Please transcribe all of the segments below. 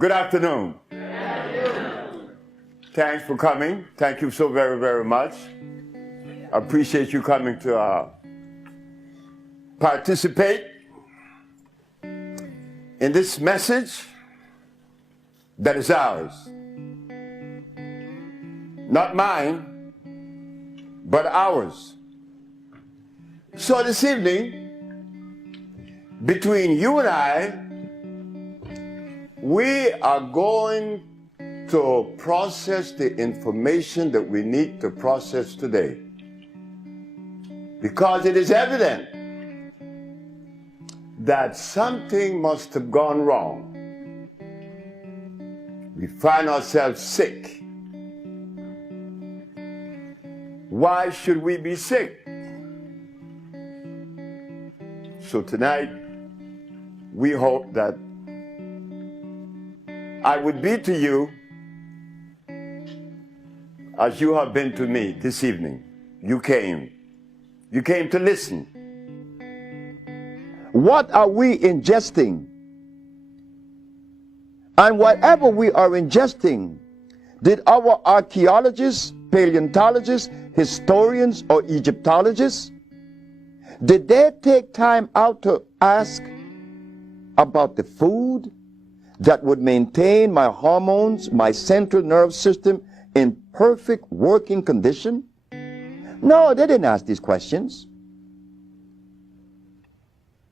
Good afternoon. Thanks for coming. Thank you so very, very much. I appreciate you coming to participate in this message that is ours. Not mine, but ours. So this evening, between you and I, we are going to process the information that we need to process today. Because it is evident that something must have gone wrong. We find ourselves sick. Why should we be sick? So tonight, we hope that I would be to you as you have been to me this evening. You came to listen. What are we ingesting? And whatever we are ingesting, did our archaeologists, paleontologists, historians, or Egyptologists, did they take time out to ask about the food that would maintain my hormones, my central nervous system in perfect working condition? No, they didn't ask these questions.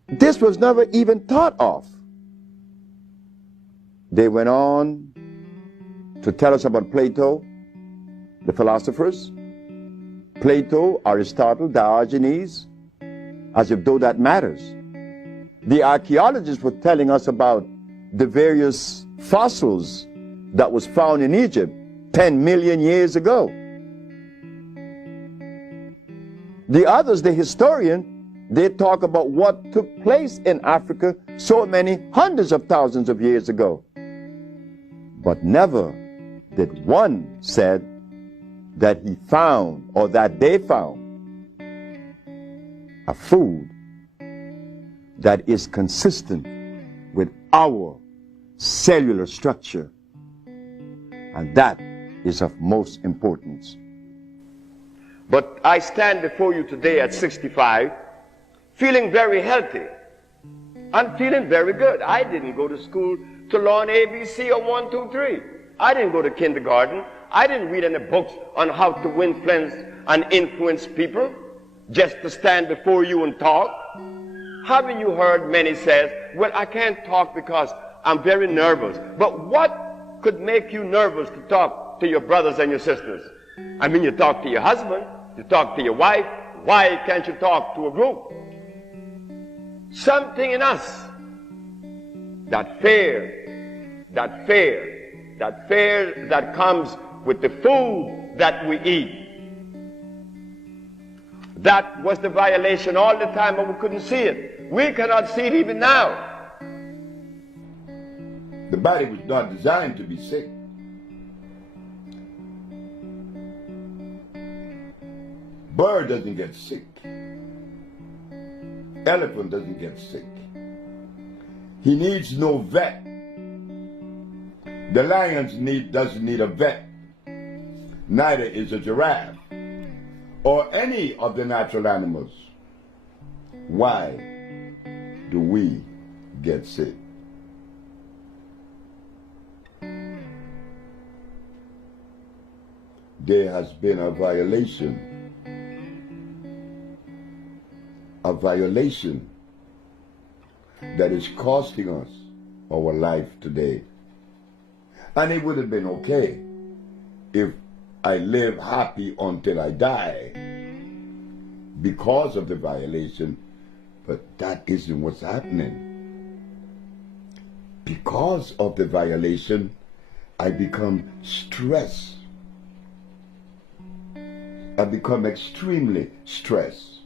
This was never even thought of. They went on to tell us about Plato, the philosophers. Plato, Aristotle, Diogenes, as if though that matters. The archaeologists were telling us about the various fossils that was found in Egypt 10 million years ago. The others, the historian, they talk about what took place in Africa so many hundreds of thousands of years ago. But never did one said that he found or that they found a food that is consistent with our cellular structure, and that is of most importance. But I stand before you today at 65, feeling very healthy. I'm feeling very good. I didn't go to school to learn ABC or 1, 2, 3. I didn't go to kindergarten. I didn't read any books on how to influence and influence people just to stand before you and talk. Haven't you heard many says, well, I can't talk because I'm very nervous. But what could make you nervous to talk to your brothers and your sisters? I mean, you talk to your husband, you talk to your wife. Why can't you talk to a group? Something in us, that fear that comes with the food that we eat. That was the violation all the time, but we couldn't see it. We cannot see it even now. The body was not designed to be sick. Bird doesn't get sick. Elephant doesn't get sick. He needs no vet. The lion doesn't need a vet. Neither is a giraffe or any of the natural animals. Why do we get sick? There has been a violation that is costing us our life today. And it would have been okay if I live happy until I die because of the violation, but that isn't what's happening. Because of the violation, I become stressed. I become extremely stressed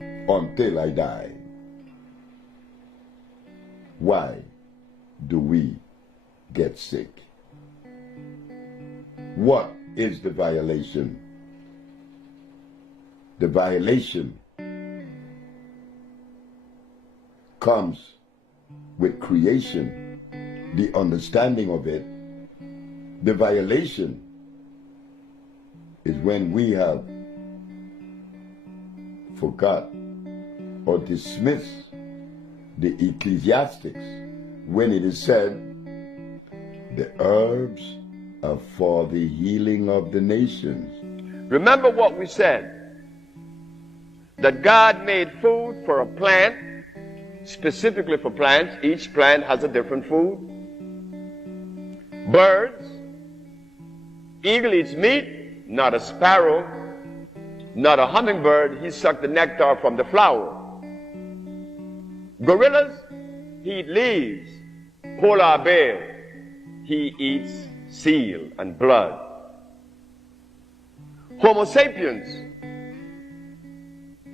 until I die. Why do we get sick? What is the violation? The violation comes with creation, the understanding of it. The violation is when we have forgot or dismissed the ecclesiastics when it is said, the herbs are for the healing of the nations. Remember what we said, that God made food for a plant, specifically for plants. Each plant has a different food. Birds, eagle eats meat, not a sparrow, not a hummingbird. He sucked the nectar from the flower. Gorillas, he eat leaves. Polar bear, he eats seal and blood. Homo sapiens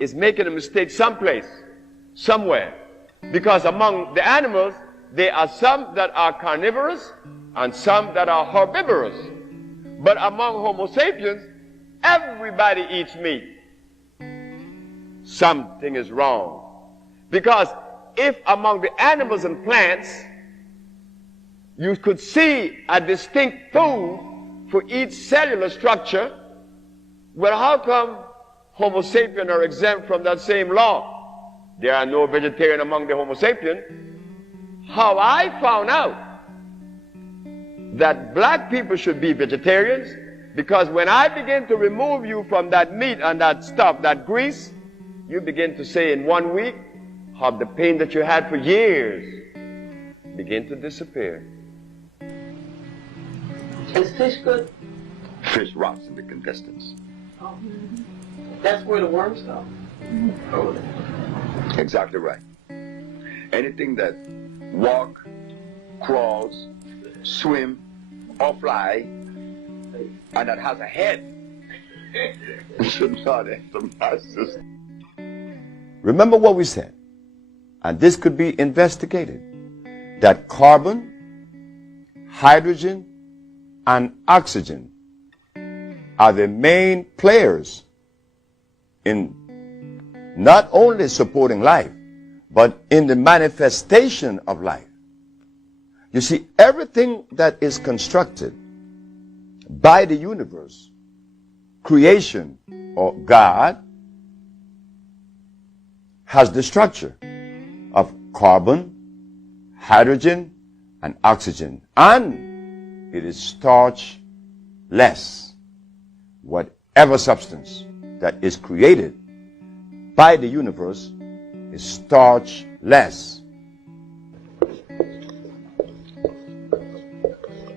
is making a mistake someplace, somewhere, because among the animals, there are some that are carnivorous and some that are herbivorous. But among Homo sapiens, everybody eats meat. Something is wrong. Because if among the animals and plants, you could see a distinct food for each cellular structure, well, how come Homo sapiens are exempt from that same law? There are no vegetarian among the Homo sapiens. How I found out that black people should be vegetarians, because when I begin to remove you from that meat and that stuff, that grease, you begin to say in 1 week, how the pain that you had for years begin to disappear. Is fish good? Fish rots in the intestines. Oh. That's where the worms go. Oh. Exactly right. Anything that walk, crawls, swim, or fly, and that has a head should not enter my system. Remember what we said, and this could be investigated, that carbon, hydrogen, and oxygen are the main players in not only supporting life, but in the manifestation of life. You see, everything that is constructed by the universe, creation, or God, has the structure of carbon, hydrogen, and oxygen. And it is starch-less. Whatever substance that is created by the universe is starch-less.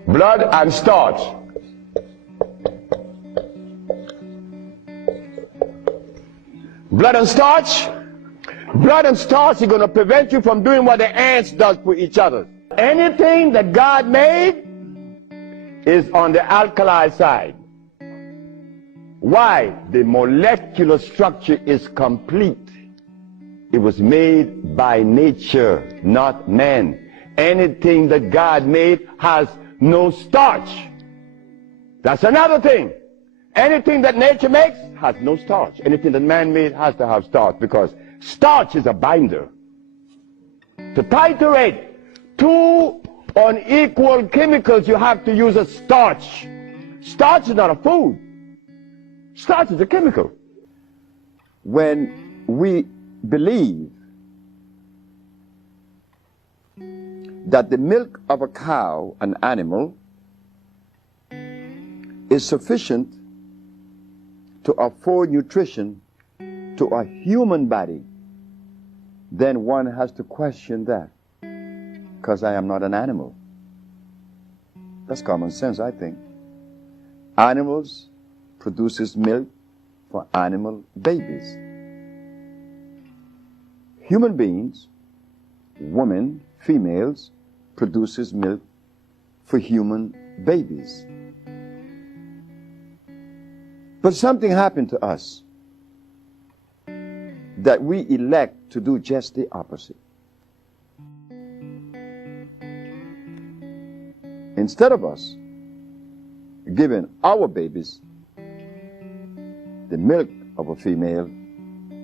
Blood and starch. Blood and starch. Blood and starch is going to prevent you from doing what the ants does for each other. Anything that God made is on the alkali side. Why? The molecular structure is complete. It was made by nature, not man. Anything that God made has no starch. That's another thing. Anything that nature makes has no starch. Anything that man made has to have starch, because starch is a binder. To titrate two unequal chemicals, you have to use a starch. Starch is not a food. Starch is a chemical. When we believe that the milk of a cow, an animal, is sufficient to afford nutrition to a human body, then one has to question that, because I am not an animal. That's common sense, I think. Animals produces milk for animal babies. Human beings, women, females, produces milk for human babies. But something happened to us that we elect to do just the opposite. Instead of us giving our babies the milk of a female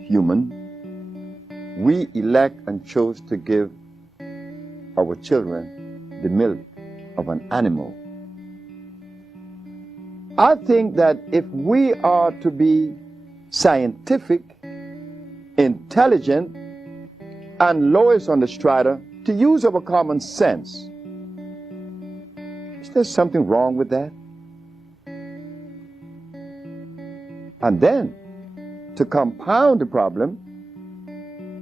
human, we elect and chose to give our children the milk of an animal. I think that if we are to be scientific, intelligent, and lowest on the strata, to use our common sense, is there something wrong with that? And then, to compound the problem,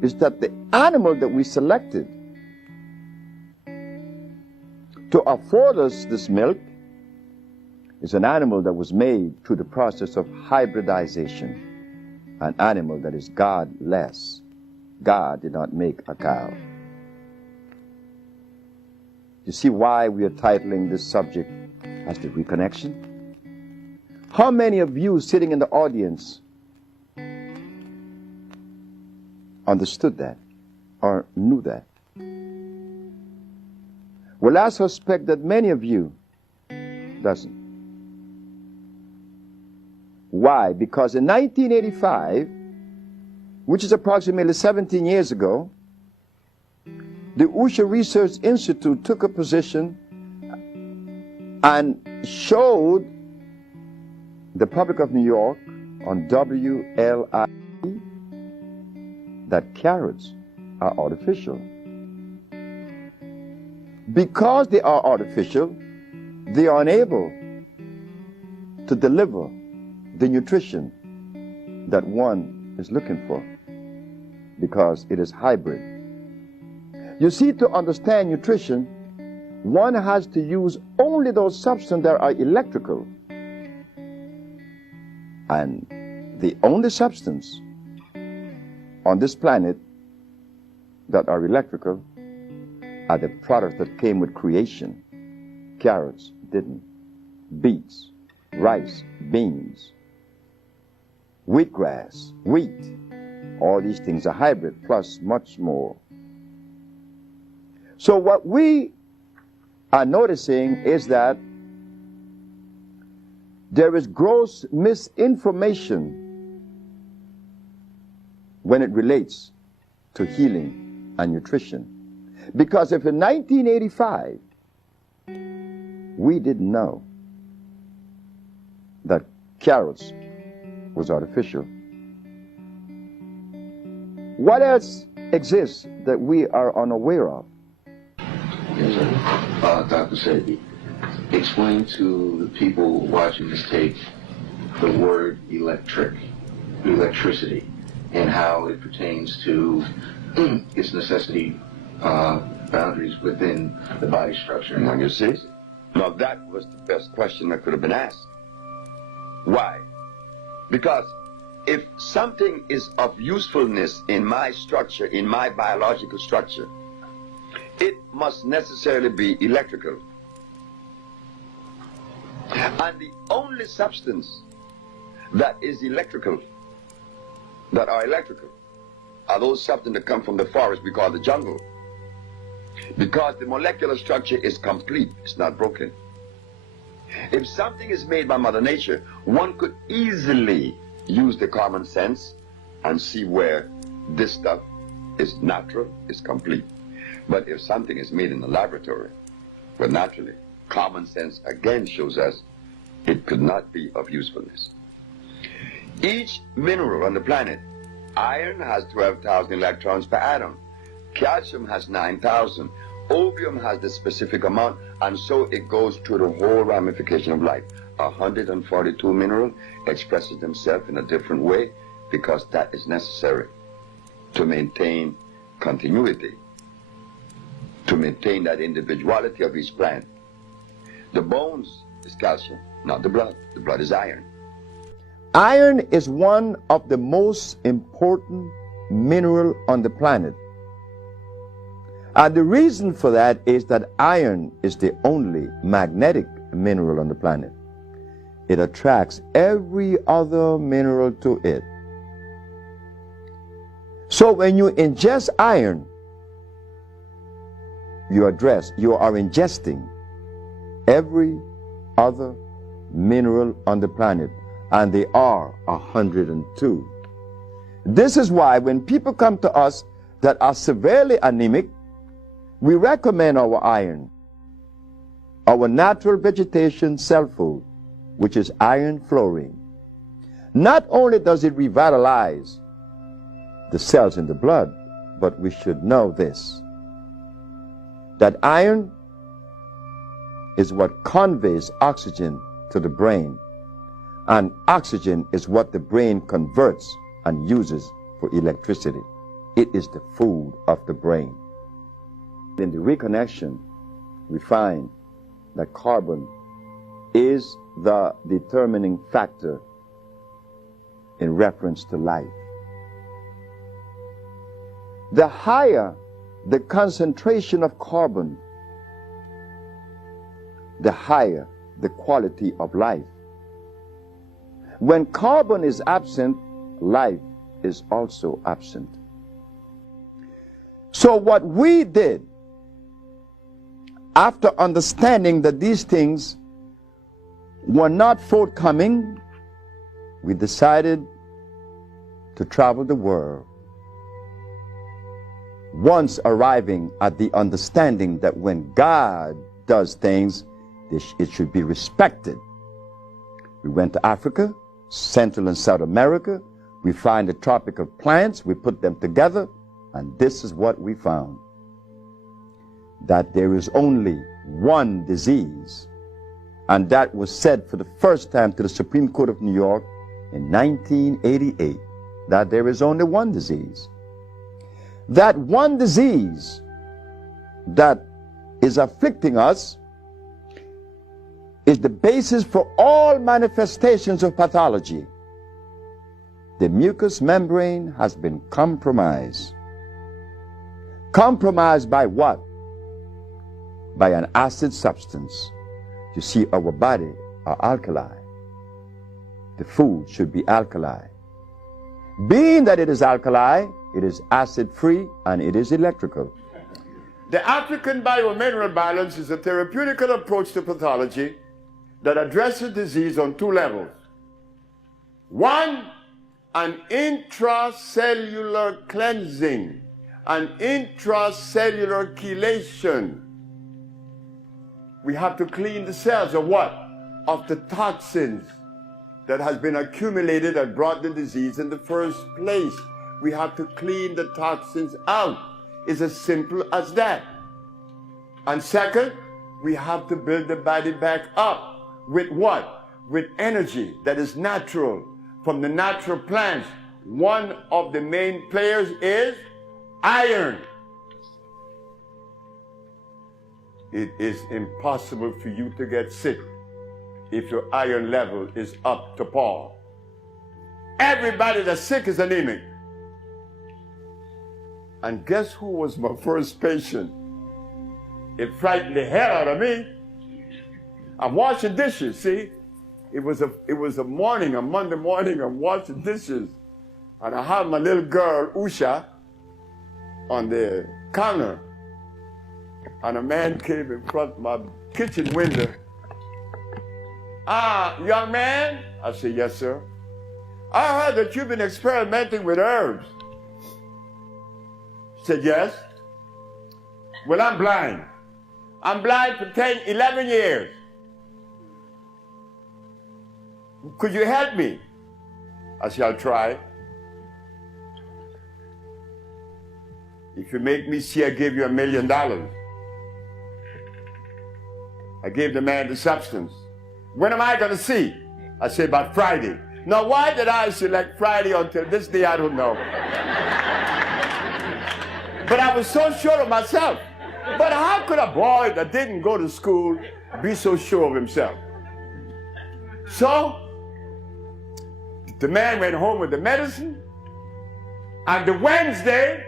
is that the animal that we selected to afford us this milk is an animal that was made through the process of hybridization, an animal that is godless. God did not make a cow. You see why we are titling this subject as the reconnection? How many of you sitting in the audience understood that or knew that? Well, I suspect that many of you doesn't. Why? Because in 1985, which is approximately 17 years ago, the Usha Research Institute took a position and showed the public of New York on WLIE that carrots are artificial. Because they are artificial, they are unable to deliver the nutrition that one is looking for, because it is hybrid. You see, to understand nutrition, one has to use only those substances that are electrical. And the only substance on this planet that are electrical are the products that came with creation. Carrots didn't. Beets, rice, beans, wheatgrass, wheat. All these things are hybrid, plus much more. So what we are noticing is that there is gross misinformation when it relates to healing and nutrition. Because if in 1985 we didn't know that carrots was artificial, what else exists that we are unaware of? Yes, sir. Dr. Sebi, explain to the people watching this tape the word electricity, and how it pertains to its necessity boundaries within the body structure. Now, you see? Now, that was the best question that could have been asked. Why? Because if something is of usefulness in my structure, in my biological structure, it must necessarily be electrical. And the only substance that is electrical, that are electrical, are those substances that come from the forest we call the jungle. Because the molecular structure is complete, it's not broken. If something is made by Mother Nature, one could easily use the common sense and see where this stuff is natural, is complete. But if something is made in the laboratory, well, naturally, common sense again shows us it could not be of usefulness. Each mineral on the planet, iron has 12,000 electrons per atom, calcium has 9,000, opium has the specific amount, and so it goes through the whole ramification of life. 142 minerals expresses themselves in a different way because that is necessary to maintain continuity, to maintain that individuality of each plant. The bones is calcium, not the blood. The blood is iron. Iron is one of the most important mineral on the planet. And the reason for that is that iron is the only magnetic mineral on the planet. It attracts every other mineral to it. So when you ingest iron, you are ingesting every other mineral on the planet, and they are 102. This is why when people come to us that are severely anemic, We recommend our iron, our natural vegetation cell food, which is iron fluorine. Not only does it revitalize the cells in the blood, but we should know this, that iron is what conveys oxygen to the brain, and oxygen is what the brain converts and uses for electricity. It is the food of the brain. In the reconnection, we find that carbon is the determining factor in reference to life. The higher the concentration of carbon, the higher the quality of life. When carbon is absent, life is also absent. So what we did, after understanding that these things were not forthcoming, we decided to travel the world, once arriving at the understanding that when God does things, it should be respected. We went to Africa, Central and South America. We find the tropical plants, we put them together, and this is what we found: that there is only one disease. And that was said for the first time to the Supreme Court of New York in 1988, that there is only one disease. That one disease that is afflicting us is the basis for all manifestations of pathology. The mucous membrane has been compromised. Compromised by what? By an acid substance. You see, our body are alkali. The food should be alkali. Being that it is alkali, it is acid-free and it is electrical. The African biomineral balance is a therapeutical approach to pathology that addresses disease on two levels. One, an intracellular cleansing, an intracellular chelation. We have to clean the cells of what? Of the toxins that has been accumulated and brought the disease in the first place. We have to clean the toxins out. It's as simple as that. And second, we have to build the body back up. With what? With energy that is natural from the natural plants. One of the main players is iron. It is impossible for you to get sick if your iron level is up to par. Everybody that's sick is anemic. And guess who was my first patient? It frightened the hell out of me. I'm washing dishes, see? It was a morning, a Monday morning, I'm washing dishes. And I had my little girl, Usha, on the counter. And a man came in front of my kitchen window. Young man? I said, yes, sir. I heard that you've been experimenting with herbs. He said, yes. Well, I'm blind. I'm blind for 11 years. Could you help me? I said, I'll try. If you make me see, I give you $1 million. I gave the man the substance. When am I going to see? I said, about Friday. Now, why did I select Friday until this day? I don't know. But I was so sure of myself. But how could a boy that didn't go to school be so sure of himself? So, the man went home with the medicine. And the Wednesday,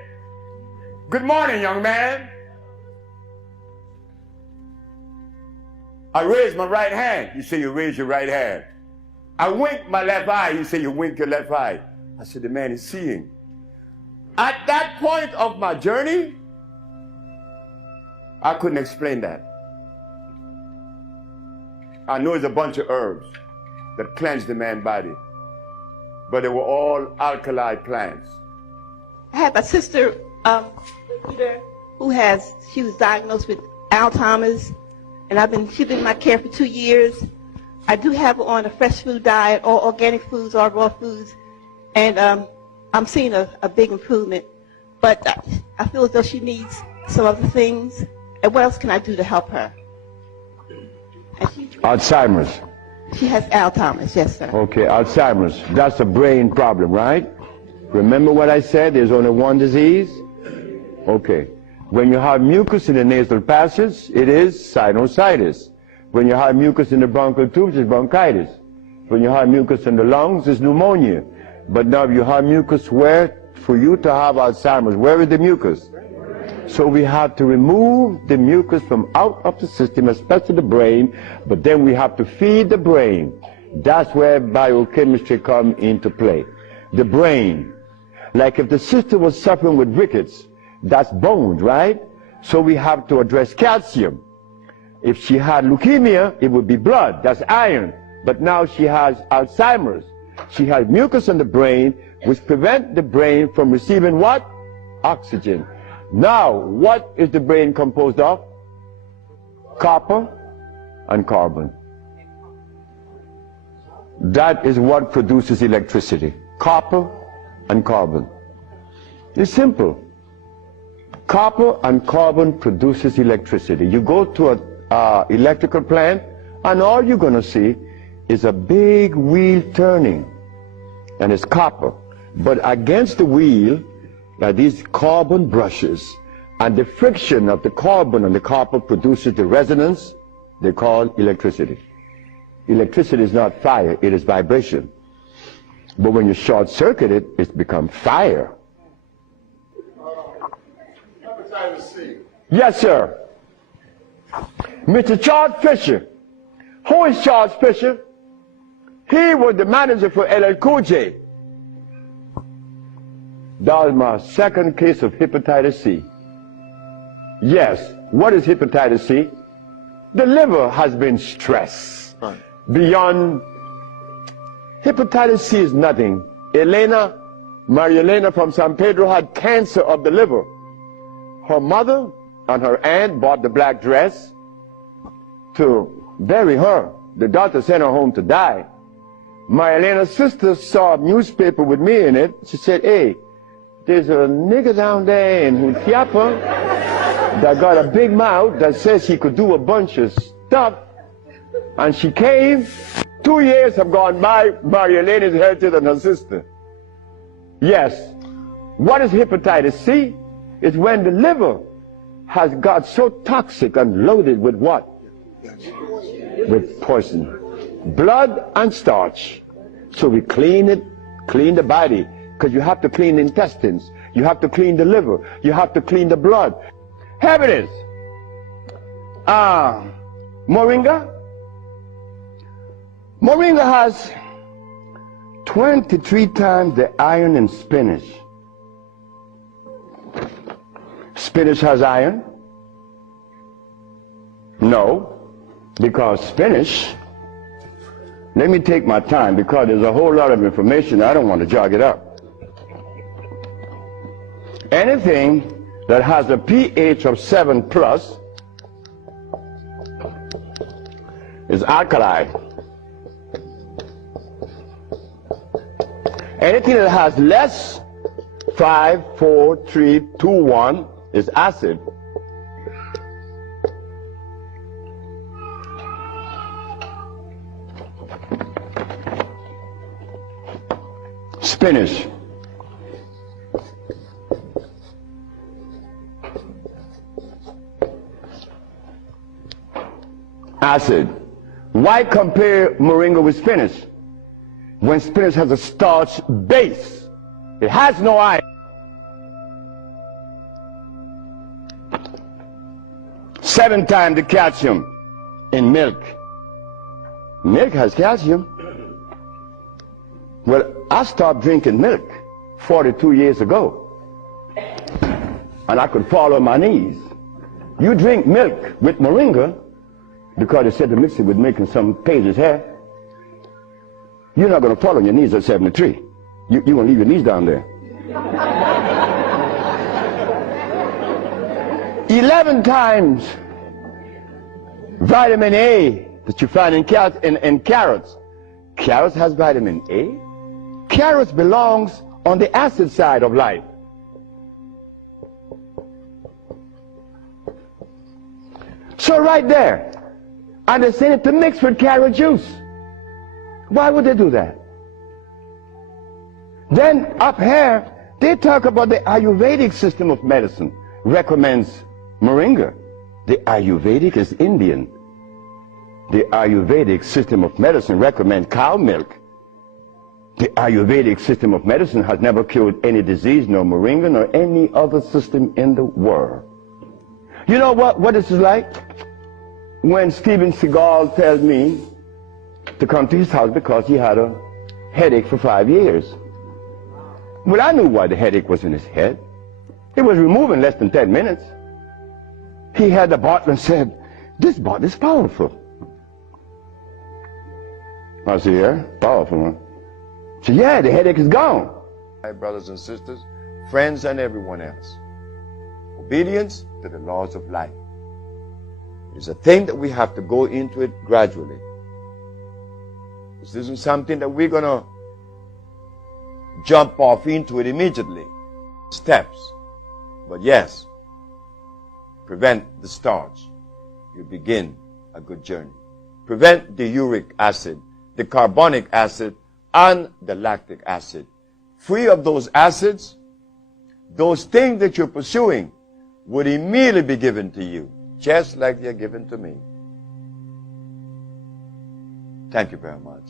good morning, young man. I raised my right hand. You say you raise your right hand. I winked my left eye. You say you wink your left eye. I said, the man is seeing. At that point of my journey, I couldn't explain that. I know it's a bunch of herbs that cleanse the man's body, but they were all alkali plants. I have a sister there she was diagnosed with Alzheimer's, and she's been in my care for 2 years. I do have her on a fresh food diet, or organic foods, or raw foods, and I'm seeing a big improvement. But I feel as though she needs some other things. And what else can I do to help her? Alzheimer's. She has Alzheimer's, yes, sir. Okay, Alzheimer's. That's a brain problem, right? Remember what I said? There's only one disease? Okay. When you have mucus in the nasal passage, it is sinusitis. When you have mucus in the bronchial tubes, it's bronchitis. When you have mucus in the lungs, it's pneumonia. But now you have mucus where? For you to have Alzheimer's, where is the mucus? So we have to remove the mucus from out of the system, especially the brain, but then we have to feed the brain. That's where biochemistry comes into play. The brain. Like if the sister was suffering with rickets, that's bones, right? So we have to address calcium. If she had leukemia, it would be blood, that's iron. But now she has Alzheimer's. She has mucus in the brain, which prevents the brain from receiving what? Oxygen. Now, what is the brain composed of? Copper and carbon. That is what produces electricity. Copper and carbon. It's simple. Copper and carbon produces electricity. You go to an electrical plant, and all you're going to see is a big wheel turning, and it's copper. But against the wheel are these carbon brushes, and the friction of the carbon and the copper produces the resonance they call electricity. Electricity is not fire, it is vibration. But when you short circuit it, it's become fire. Hepatitis C. Yes, sir. Mr. Charles Fisher. Who is Charles Fisher? He was the manager for LL Cool J. That was my second case of hepatitis C. Yes. What is hepatitis C? The liver has been stressed beyond. Hepatitis C is nothing. Maria Elena from San Pedro had cancer of the liver. Her mother and her aunt bought the black dress to bury her. The doctor sent her home to die. Maria Elena's sister saw a newspaper with me in it. She said, hey, there's a nigger down there in Jutiapa that got a big mouth that says he could do a bunch of stuff. And she came. 2 years have gone by. Maria Elena is healthier than her sister. Yes. What is hepatitis C? It's when the liver has got so toxic and loaded with what? With poison. Blood and starch. So we clean it, clean the body, because you have to clean the intestines. You have to clean the liver. You have to clean the blood. Here it is. Moringa. Moringa has 23 times the iron in spinach. Spinach has iron? No, because spinach, let me take my time because there's a whole lot of information. I don't want to jog it up. Anything that has a pH of 7 plus is alkali. Anything that has less 5, 4, 3, 2, 1 is acid. Spinach. Acid. Why compare moringa with spinach? When spinach has a starch base, it has no iron. 7 times the calcium in milk. Milk has calcium. Well, I stopped drinking milk 42 years ago, and I could fall on my knees. You drink milk with moringa, because they said to mix it with making some pages here, you're not going to fall on your knees at 73. You're going to leave your knees down there. 11 times vitamin A that you find in carrots. Carrots has vitamin A. Carrots belongs on the acid side of life. So right there, and they send it to mix with carrot juice. Why would they do that? Then up here, they talk about the Ayurvedic system of medicine. Recommends moringa. The Ayurvedic is Indian. The Ayurvedic system of medicine recommends cow milk. The Ayurvedic system of medicine has never cured any disease, nor moringa, nor any other system in the world. You know what this is like? When Steven Seagal tells me to come to his house because he had a headache for 5 years. Well, I knew why the headache was in his head. It was removed in less than 10 minutes. He had the bottle and said, "This bottle is powerful." I said, "Yeah, powerful, huh?" He said, "Yeah, the headache is gone." My brothers and sisters, friends and everyone else, obedience to the laws of life is a thing that we have to go into it gradually. This isn't something that we're going to jump off into it immediately. Steps. But yes, prevent the starch. You begin a good journey. Prevent the uric acid, the carbonic acid, and the lactic acid. Free of those acids, those things that you're pursuing would immediately be given to you, just like they're given to me. Thank you very much.